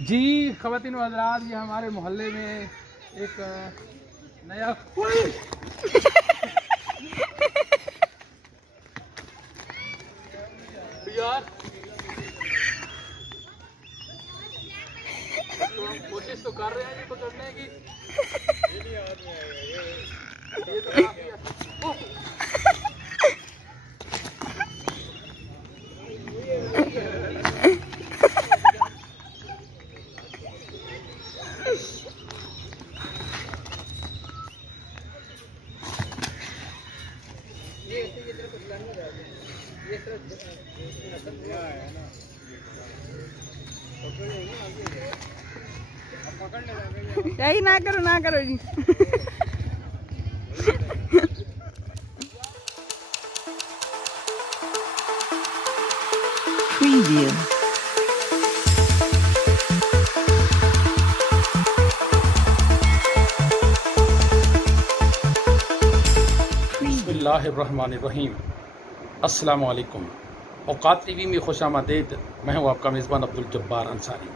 जी ख़वातीन व हज़रात, ये हमारे मोहल्ले में एक नया यार तो हम कोशिश तो कर रहे हैं जी पकड़ने की। ये तो काफी यही ना करो जी। Preview. बिस्मिल्लाहिर्रहमानिर्रहीम। अस्सलामु अलैकुम। औकात टीवी में खुशामदीद। मैं हूँ आपका मेज़बान अब्दुल जब्बार अंसारी।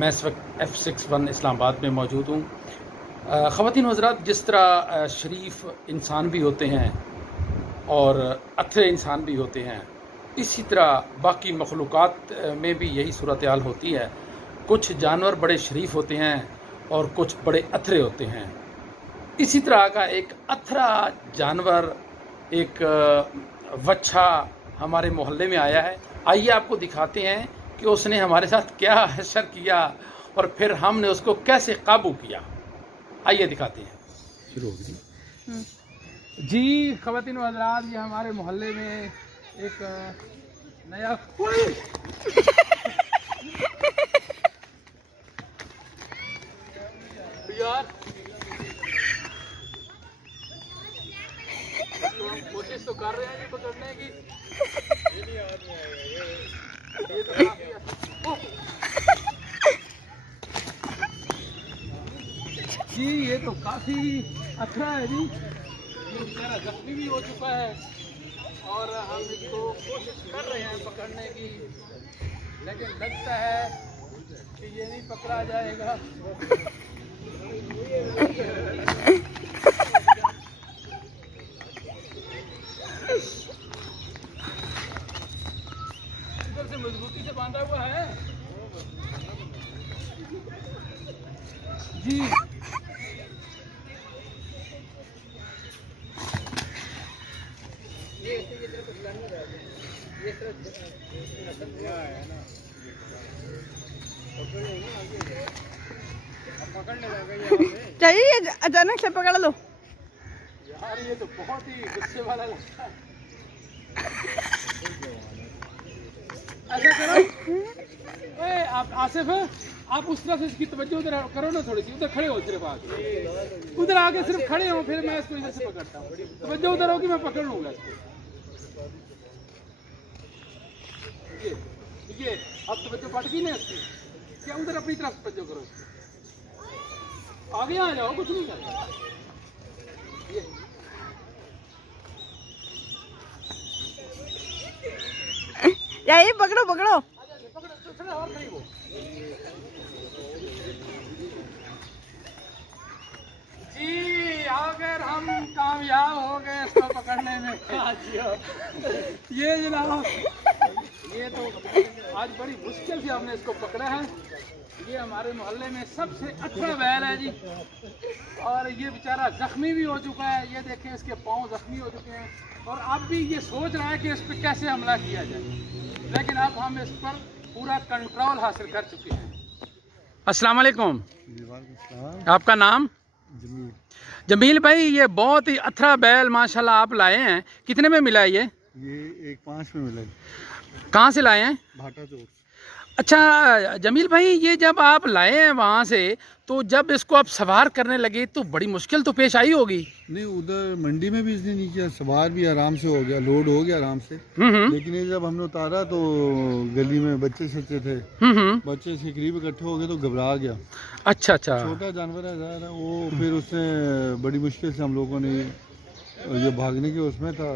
मैं इस वक्त F61 इस्लामाबाद में मौजूद हूँ। ख़वातीन हज़रात, जिस तरह शरीफ इंसान भी होते हैं और अथरे इंसान भी होते हैं, इसी तरह बाकी मखलूक़ात में भी यही सूरत हाल होती है। कुछ जानवर बड़े शरीफ होते हैं और कुछ बड़े अथरे होते हैं। इसी तरह का एक अथरा जानवर, एक वच्छा हमारे मोहल्ले में आया है। आइए आपको दिखाते हैं कि उसने हमारे साथ क्या हशर किया और फिर हमने उसको कैसे काबू किया। आइए दिखाते हैं। शुरू हो गई जी ख़वातीन व हज़रात, ये हमारे मोहल्ले में एक नया यार तो हम कोशिश तो कर रहे हैं जी पकड़ने की। ये तो जी ये तो काफी अथरा है जी। ये बेचारा जख्मी भी हो चुका है और हम इसको कोशिश कर रहे हैं पकड़ने की, लेकिन लगता है कि ये नहीं पकड़ा जाएगा। इधर से मजबूती से बांधा हुआ है जी। चाहिए अचानक से पकड़ लो यार, ये तो बहुत ही गुस्से वाला लगता है। ऐसा करो, आप आसिफ आप उस तरफ से इसकी तवज्जो उधर करो ना, थोड़ी सी उधर खड़े हो, सिर्फ आगे उधर आगे सिर्फ खड़े हो, फिर मैं इसको इधर से पकड़ता हूँ। तवज्जो उधर होगी, मैं पकड़ लूंगा इसको। ये अब तवज्जो पट गई ना इसकी, क्या उधर अपनी तरफ तवज्जो करो, आगे आ जाओ, कुछ नहीं करता। यही पकड़ो जी। अगर हम कामयाब हो गए इसको पकड़ने में, ये जनाब, ये तो आज बड़ी मुश्किल से हमने इसको पकड़ा है। ये हमारे मोहल्ले में सबसे अच्छा बैल है जी, और ये बेचारा जख्मी भी हो चुका है। ये देखें, इसके पाँव जख्मी हो चुके हैं और अब भी ये सोच रहा है कि इस पर कैसे हमला किया जाए, लेकिन अब हम इस पर पूरा कंट्रोल हासिल कर चुके हैं। अस्सलाम वालेकुम। आपका नाम? जमील भाई, ये बहुत ही अथरा बैल माशाल्लाह आप लाए हैं। कितने में मिला है ये? 1.5 में मिला। कहाँ से लाए हैं? भाटा चौक। अच्छा जमील भाई, ये जब आप लाए हैं वहाँ से, तो जब इसको आप सवार करने लगे तो बड़ी मुश्किल तो पेश आई होगी? नहीं, उधर मंडी में भी इसने नहीं किया, सवार भी आराम से हो गया, लोड हो गया आराम से। लेकिन ये जब हमने उतारा तो गली में बच्चे सच्चे थे, बच्चे इसके करीब इकट्ठे हो गए तो घबरा गया। अच्छा, छोटा जानवर है ज़ाहिर है वो, फिर उसने बड़ी मुश्किल से हम लोगों ने, ये भागने के उसमें था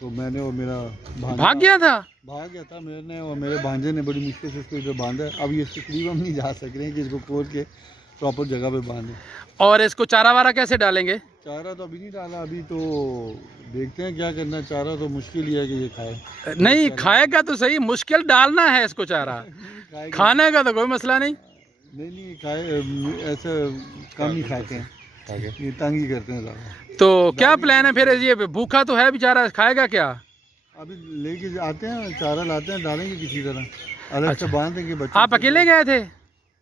तो मैंने और मेरा भाग गया था। भाग गया था मैंने और मेरे भांजे ने बड़ी मुश्किल से इसको इधर बांधा है। अब ये इसके करीब हम नहीं जा सक रहे हैं कि इसको खोल के प्रॉपर जगह पे बांधे। और इसको चारा वारा कैसे डालेंगे? चारा तो अभी नहीं डाला, अभी तो देखते हैं क्या करना। चारा तो मुश्किल ही है कि ये खाए। नहीं खाएगा तो सही, मुश्किल डालना है इसको चारा। खाने का तो कोई मसला नहीं। नहीं खाए, ऐसे कम ही खाते हैं, ये तंग ही करते हैं ज़्यादा। तो क्या प्लान है फिर? ये भूखा तो है बेचारा, खाएगा क्या? अभी लेके आते हैं, चारा लाते हैं, डालेंगे किसी तरह, अलग से बांध देंगे बच्चे। आप अकेले गए थे?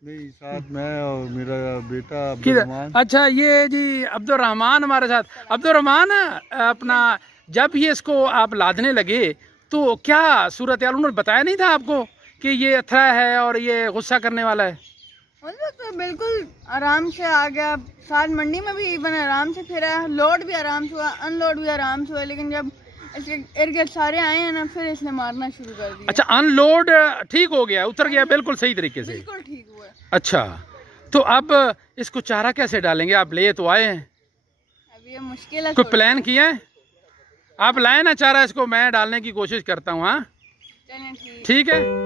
नहीं, साथ मैं और मेरा बेटा अब्दुल। अच्छा, ये जी अब्दुल रहमान हमारे साथ। अब्दुल रहमान अपना, जब ये इसको आप लादने लगे तो क्या सूरत हाल, उन्होंने बताया नहीं था आपको कि ये अथरा है और ये गुस्सा करने वाला है? तो बिल्कुल आराम से आ गया। साथ मंडी में भी इवन आराम से फिरा, लोड भी आराम से हुआ, अनलोड भी आराम से हुआ। लेकिन जब इसके इर्द गिर्द सारे आए हैं ना, फिर इसने मारना शुरू कर दिया। अच्छा, अनलोड ठीक हो गया, उतर गया बिल्कुल सही तरीके से? बिल्कुल ठीक हुआ। अच्छा, तो अब इसको चारा कैसे डालेंगे? आप ले तो आए हैं, अब ये मुश्किल है। कोई प्लान किया है? आप लाए ना चारा, इसको मैं डालने की कोशिश करता हूँ। हाँ ठीक है।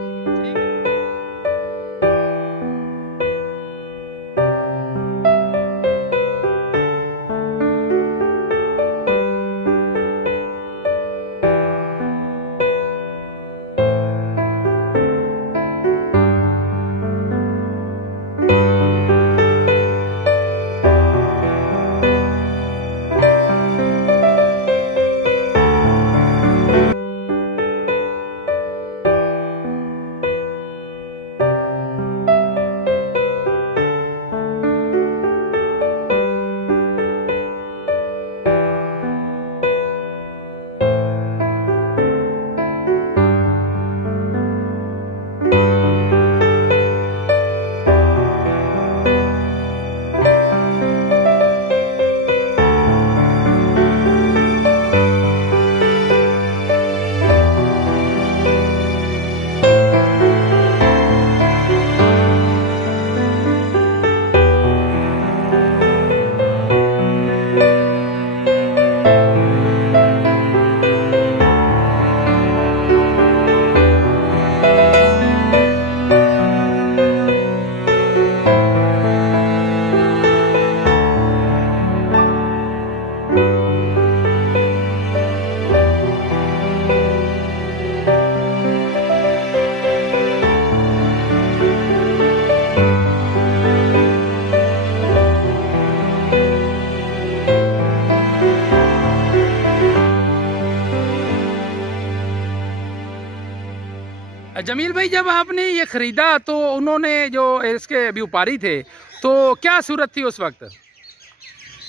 जमील भाई, जब आपने ये खरीदा तो उन्होंने जो इसके व्यापारी थे, तो क्या सूरत थी उस वक्त?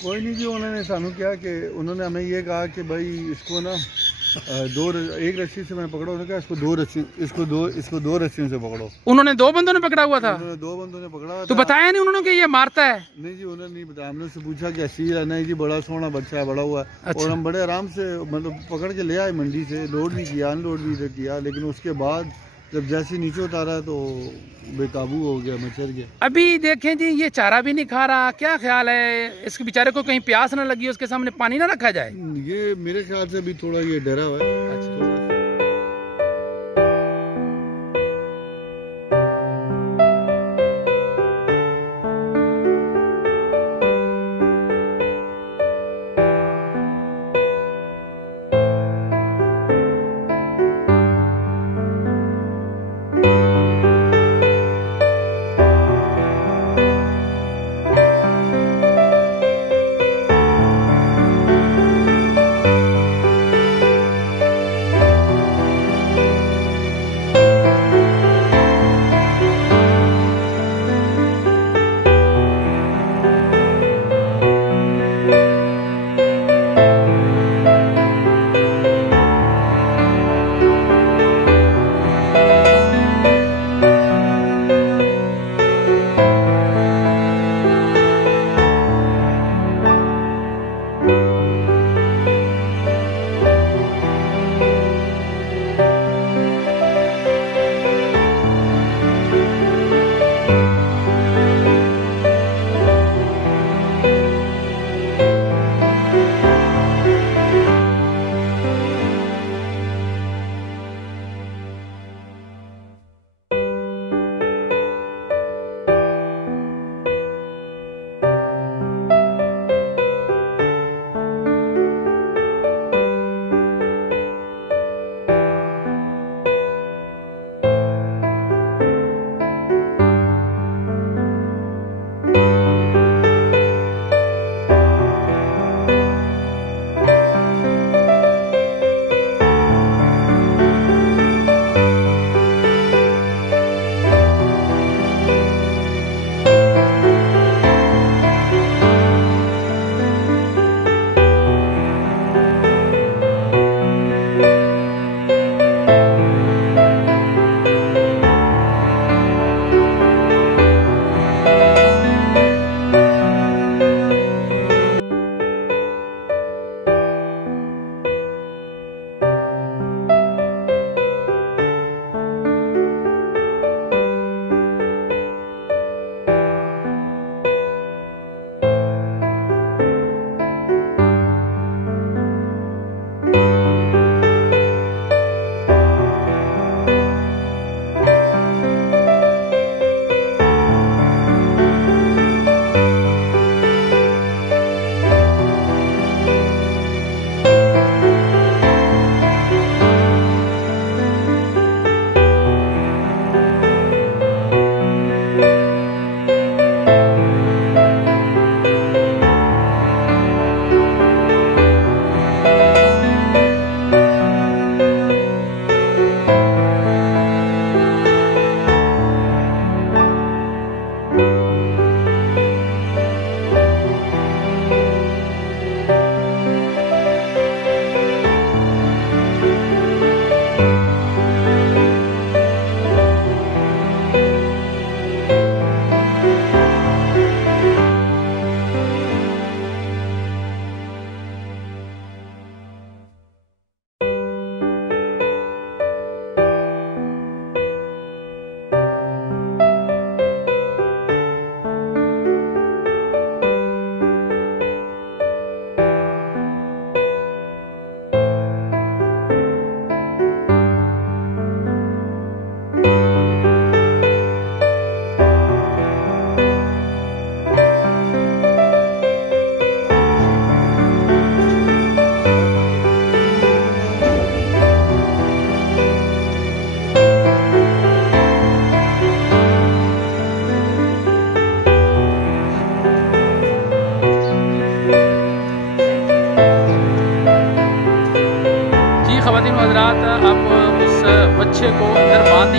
कोई नहीं जी, उन्होंने सानू क्या कि उन्होंने हमें ये कहा कि भाई इसको ना एक रस्सी से मैंने पकड़ा, उन्होंने कहा इसको दो रस्सियों से पकड़ो। उन्होंने 2 बंदों ने पकड़ा हुआ था? उन्होंने 2 बंदों ने पकड़ा। तो बताया नहीं उन्होंने कि ये मारता है? नहीं जी, उन्होंने नहीं बताया। हमने उससे पूछा कि असील है? नहीं जी, बड़ा सोना बच्चा है, बड़ा हुआ है। अच्छा। और हम बड़े आराम से मतलब पकड़ के ले आए मंडी से, लोड भी किया, अनलोड भी किया। लेकिन उसके बाद जब जैसे नीचे उतारा तो बेकाबू हो गया, मचर गया। अभी देखें जी, ये चारा भी नहीं खा रहा, क्या ख्याल है? इसके बेचारे को कहीं प्यास ना लगी, उसके सामने पानी ना रखा जाए? ये मेरे ख्याल से भी थोड़ा ये डरा हुआ है। अच्छा।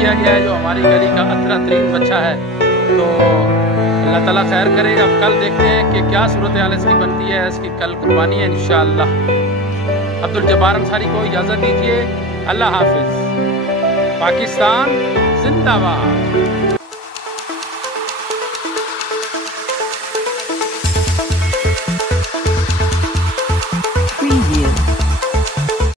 दिया गया है, जो हमारी गली का अतरा तरीन बच्चा है। तो अल्लाह ताला खैर करे। अब कल देखते हैं कि क्या सूरत हाल इसकी बनती है। इसकी कल कुर्बानी है इंशाअल्लाह। अब्दुल जब्बार अंसारी को इजाज़त दीजिए। अल्लाह हाफिज़। पाकिस्तान जिंदाबाद।